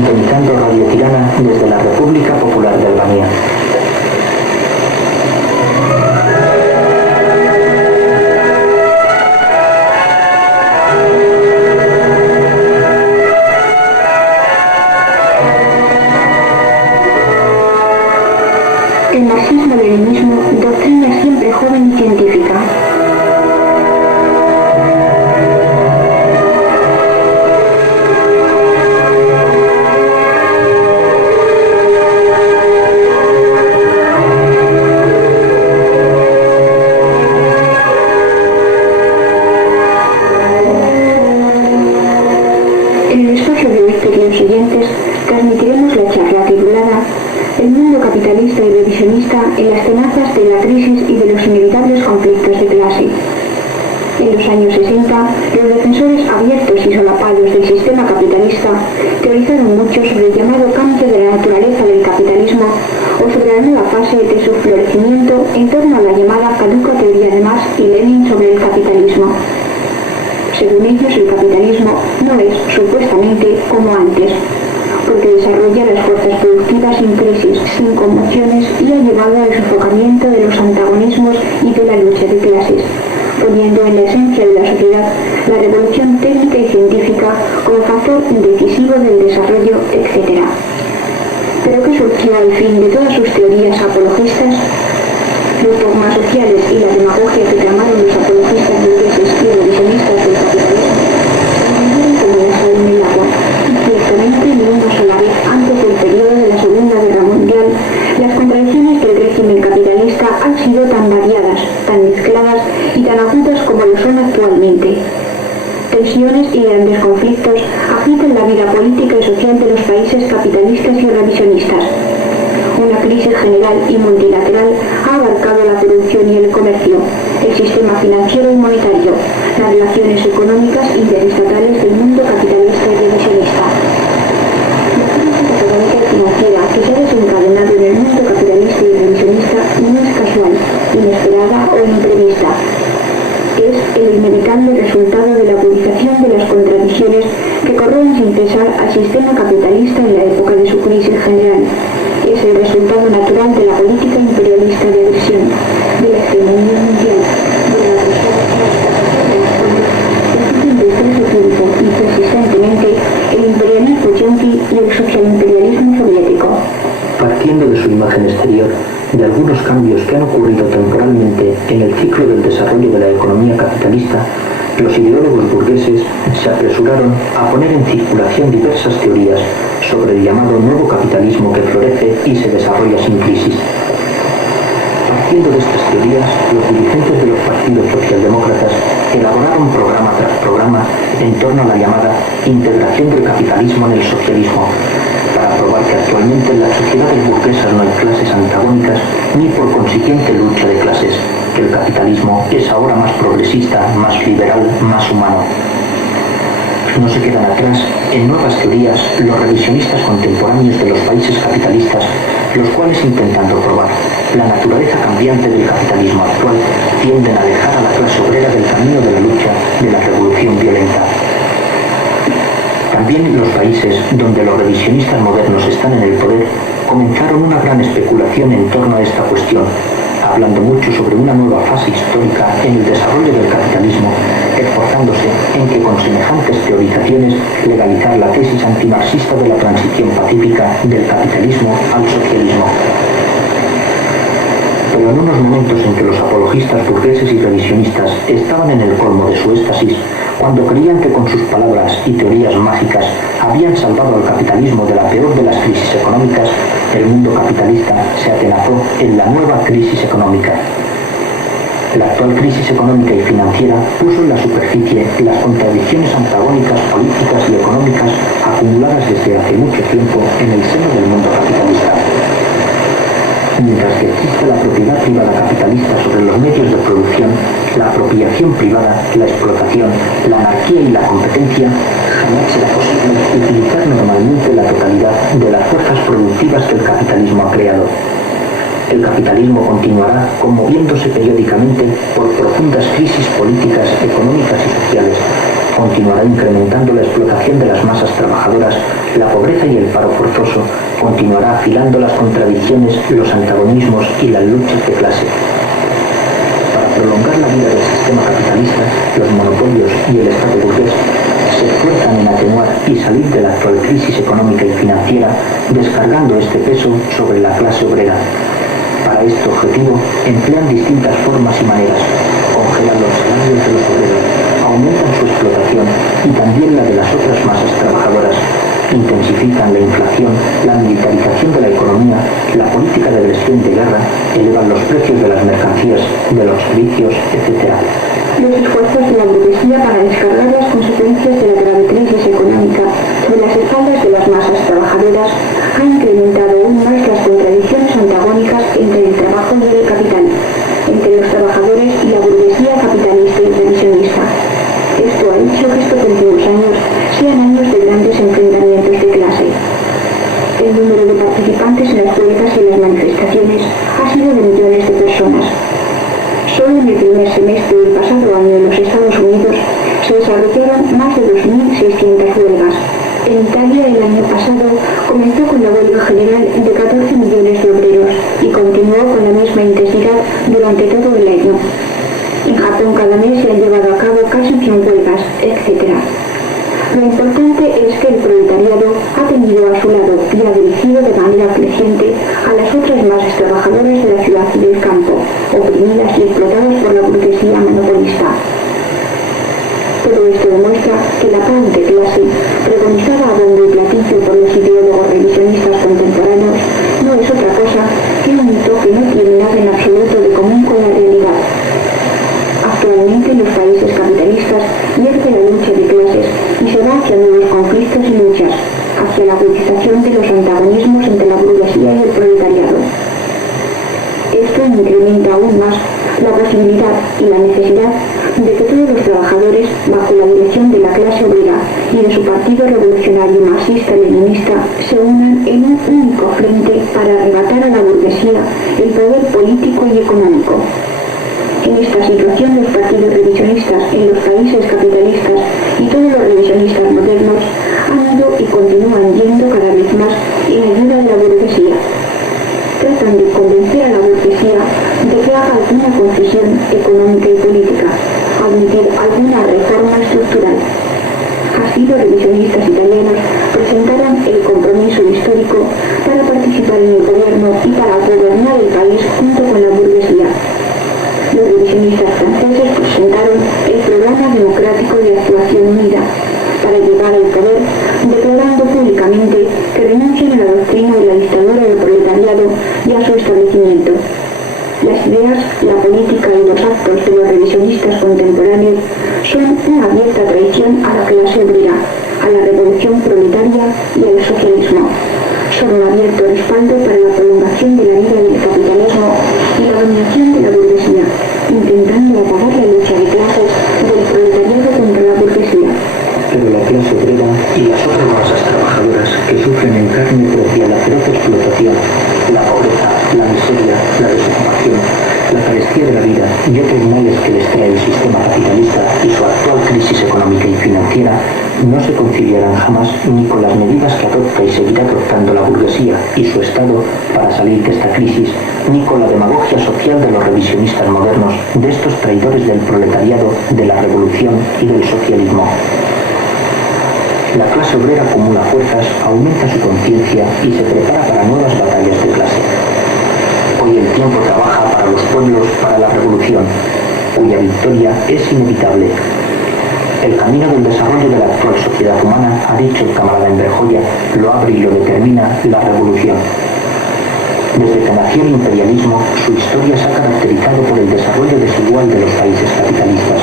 sintonizando Radio Tirana desde la República Popular de Albania. El marxismo-leninismo, doctrina siempre joven y científica. En el espacio de hoy, queridos oyentes, transmitiremos la charla titulada El mundo capitalista y revisionista en las tenazas de la crisis y de los inevitables conflictos de clase. En los años 60, los defensores abiertos y solapados del sistema capitalista teorizaron mucho sobre el llamado cambio de la naturaleza del capitalismo o sobre la nueva fase de su florecimiento en torno a la llamada caduca teoría de Marx y Lenin sobre el capitalismo. Según ellos, el capitalismo no es, supuestamente, como antes, porque desarrolla las fuerzas productivas sin crisis, sin conmociones y ha llevado al sofocamiento de los antagonismos y de la lucha de clases, poniendo en la esencia de la sociedad la revolución técnica y científica como factor decisivo del desarrollo, etc. ¿Pero qué surgió al fin de todas sus teorías apologistas? Los dogmas sociales y la demagogia que tramaron los apologistas burgueses y revisionistas del capitalismo se entendieron como la sal en el agua, y ciertamente ni una sola vez antes del periodo de la Segunda Guerra Mundial las contradicciones del régimen capitalista han sido tan variadas, tan mezcladas y tan agudas como lo son actualmente. Tensiones y grandes conflictos agitan la vida política y social de los países capitalistas y revisionistas. Una crisis general y multilateral ha abarcado la producción y el comercio, el sistema financiero y monetario, las relaciones económicas interestatales del mundo capitalista y revisionista. La crisis económica y financiera que se ha desencadenado en el mundo capitalista y revisionista no es casual, inesperada o imprevista. Es el inevitable resultado de la agudización de las contradicciones que corroen sin cesar al sistema capitalista en la época de su crisis general. Es el resultado natural de la política imperialista de agresión, de la hegemonía mundial, de la agresión de tiempo y persistentemente el imperialismo yanqui y el socialimperialismo soviético. Partiendo de su imagen exterior, de algunos cambios que han ocurrido temporalmente en el ciclo del desarrollo de la economía capitalista, los ideólogos burgueses se apresuraron a poner en circulación diversas teorías sobre el llamado nuevo capitalismo que florece y se desarrolla sin crisis. Partiendo de estas teorías, los dirigentes de los partidos socialdemócratas elaboraron programa tras programa en torno a la llamada integración del capitalismo en el socialismo, para probar que actualmente en las sociedades burguesas no hay clases antagónicas ni por consiguiente lucha de clases, que el capitalismo es ahora más progresista, más liberal, más humano. No se quedan atrás en nuevas teorías los revisionistas contemporáneos de los países capitalistas, los cuales, intentando probar la naturaleza cambiante del capitalismo actual, tienden a alejar a la clase obrera del camino de la lucha de la revolución violenta. También los países donde los revisionistas modernos están en el poder comenzaron una gran especulación en torno a esta cuestión, hablando mucho sobre una nueva fase histórica en el desarrollo del capitalismo, esforzándose en que con semejantes teorizaciones legalizar la tesis antimarxista de la transición pacífica del capitalismo al socialismo. Pero en unos momentos en que los apologistas burgueses y revisionistas estaban en el colmo de su éxtasis, cuando creían que con sus palabras y teorías mágicas habían salvado al capitalismo de la peor de las crisis económicas, el mundo capitalista se atenazó en la nueva crisis económica. La actual crisis económica y financiera puso en la superficie las contradicciones antagónicas políticas y económicas acumuladas desde hace mucho tiempo en el seno del mundo capitalista. Mientras que existe la propiedad privada capitalista sobre los medios de producción, la apropiación privada, la explotación, la anarquía y la competencia, jamás será posible utilizar normalmente la totalidad de las fuerzas productivas que el capitalismo ha creado. El capitalismo continuará conmoviéndose periódicamente por profundas crisis políticas, económicas y sociales, continuará incrementando la explotación de las masas trabajadoras, la pobreza y el paro forzoso, continuará afilando las contradicciones, los antagonismos y las luchas de clase. Para prolongar la vida del sistema capitalista, los monopolios y el Estado burgués se esfuerzan en atenuar y salir de la actual crisis económica y financiera, descargando este peso sobre la clase obrera. Para este objetivo, emplean distintas formas y maneras, congelan los salarios de los obreros, aumentan su explotación y también la de las otras masas trabajadoras, intensifican la inflación, la militarización de la economía, la política de agresión y de guerra, elevan los precios de las mercancías, de los servicios, etc. Los esfuerzos de la burguesía para descargar las consecuencias de la grave crisis económica sobre las espaldas de las masas trabajadoras han incrementado aún más las contradicciones antagónicas entre el trabajo y el capital, entre los trabajadores y la burguesía capitalista y revisionista. Esto ha hecho que estos últimos años sean años de grandes enfrentamientos de clase. El número de participantes en las huelgas y las manifestaciones ha sido de millones de personas. Solo en el primer semestre del pasado año en los Estados Unidos se desarrollaron más de 2.600 huelgas. En Italia el año pasado comenzó con la huelga general de 14 millones de obreros y continuó con la misma intensidad durante todo el año. En Japón cada mes se han llevado a cabo casi 100 huelgas, etc. Lo importante es que el proletariado ha tenido a su lado y ha dirigido de manera creciente a las otras masas trabajadoras de la ciudad y del campo, oprimidas y explotadas por la burguesía monopolista. Todo esto demuestra que la paz de clase, pregonizada a bombo y platillo por los ideólogos revisionistas contemporáneos, no es otra cosa que un mito que no tiene nada en absoluto de común con la realidad. Actualmente en los países capitalistas vierte la lucha de clases y se va hacia nuevos conflictos y luchas, hacia la agudización de los antagonismos entre la burguesía y el proletariado. Esto incrementa aún más la posibilidad y la necesidad de que todos los trabajadores, bajo la dirección de la clase obrera y de su partido revolucionario marxista-leninista, se unan en un único frente para arrebatar a la burguesía el poder político y económico. En esta situación, los partidos revisionistas en los países capitalistas y todos los revisionistas modernos han ido y continúan yendo cada vez más en ayuda de la burguesía. Tratan de convencer a la burguesía de que haga alguna concesión económica y política, admitir alguna reforma estructural. Así, los revisionistas italianos presentaron el compromiso histórico para participar en el gobierno y para gobernar el país junto con la burguesía. Los revisionistas franceses presentaron el Programa Democrático de Actuación Unida para llegar al poder, declarando públicamente que renuncian a la doctrina de la dictadura del proletariado y a su establecimiento. Las ideas, la política y los actos de los revisionistas contemporáneos son una abierta traición a la clase obrera, a la revolución proletaria y al socialismo. Son un abierto respaldo para la prolongación de la vida del capitalismo y la dominación de la burguesía, intentando apagar la lucha de clases del proletariado contra la burguesía. Pero la clase obrera y las otras masas trabajadoras que sufren en carne propia la feroz explotación, la pobreza, la miseria, la desocupación, la carestía de la vida y otros males que les trae el sistema capitalista y su actual crisis económica y financiera no se conciliarán jamás ni con las medidas que adopta y seguirá adoptando la burguesía y su Estado para salir de esta crisis, ni con la demagogia social de los revisionistas modernos, de estos traidores del proletariado, de la revolución y del socialismo. La clase obrera acumula fuerzas, aumenta su conciencia y se prepara para nuevas batallas de clase. Hoy el tiempo trabaja para los pueblos, para la revolución, cuya victoria es inevitable. El camino del desarrollo de la actual sociedad humana, ha dicho el camarada Emberjoya, lo abre y lo determina la revolución. Desde que nació el imperialismo, su historia se ha caracterizado por el desarrollo desigual de los países capitalistas.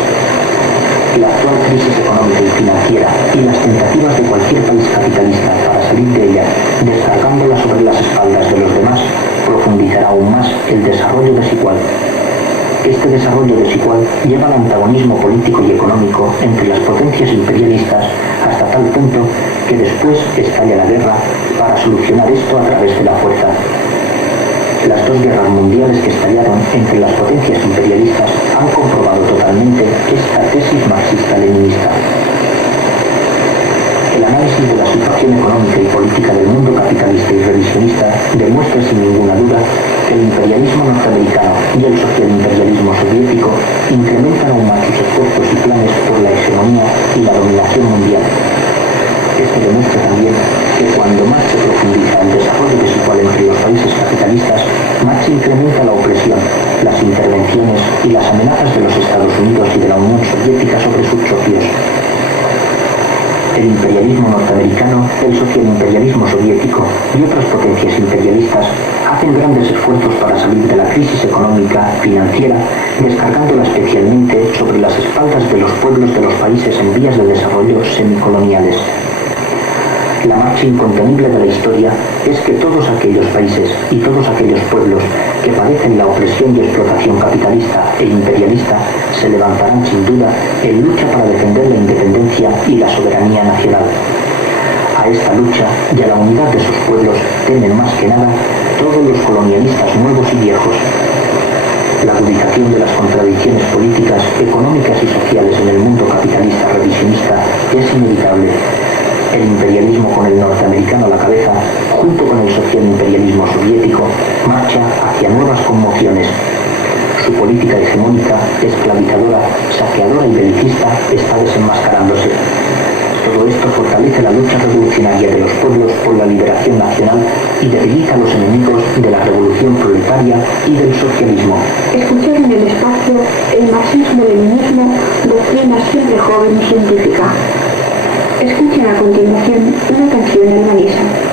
La actual crisis económica y financiera y las tentativas de cualquier país capitalista para salir de ella, descargándola sobre las espaldas de los demás, profundizará aún más el desarrollo desigual. Este desarrollo desigual lleva al antagonismo político y económico entre las potencias imperialistas hasta tal punto que después estalla la guerra para solucionar esto a través de la fuerza. Las dos guerras mundiales que estallaron entre las potencias imperialistas han comprobado totalmente esta tesis marxista-leninista. situación económica y política del mundo capitalista y revisionista demuestra sin ninguna duda que el imperialismo norteamericano y el socialimperialismo soviético incrementan aún más sus esfuerzos y planes por la hegemonía y la dominación mundial. Esto demuestra también que cuando más se profundiza el desarrollo desigual entre los países capitalistas, más se incrementa la opresión, las intervenciones y las amenazas de los Estados Unidos y de la Unión Soviética sobre sus socios. El imperialismo norteamericano, el socialimperialismo soviético y otras potencias imperialistas hacen grandes esfuerzos para salir de la crisis económica, financiera, descargándola especialmente sobre las espaldas de los pueblos de los países en vías de desarrollo semicoloniales. La marcha incontenible de la historia es que todos aquellos países y todos aquellos pueblos que padecen la opresión y explotación capitalista e imperialista se levantarán sin duda en lucha para defender la independencia y la soberanía nacional. A esta lucha y a la unidad de sus pueblos temen más que nada todos los colonialistas nuevos y viejos. La agudización de las contradicciones políticas, económicas y sociales en el mundo capitalista revisionista es inevitable. El imperialismo con el norteamericano a la cabeza, junto con el socialimperialismo soviético, marcha hacia nuevas conmociones. Su política hegemónica, esclavizadora, saqueadora y belicista está desenmascarándose. Todo esto fortalece la lucha revolucionaria de los pueblos por la liberación nacional y debilita a los enemigos de la revolución proletaria y del socialismo. Escuchar en el espacio el marxismo-leninismo, doctrina siempre joven y científica. Escuchen a continuación una canción albanesa.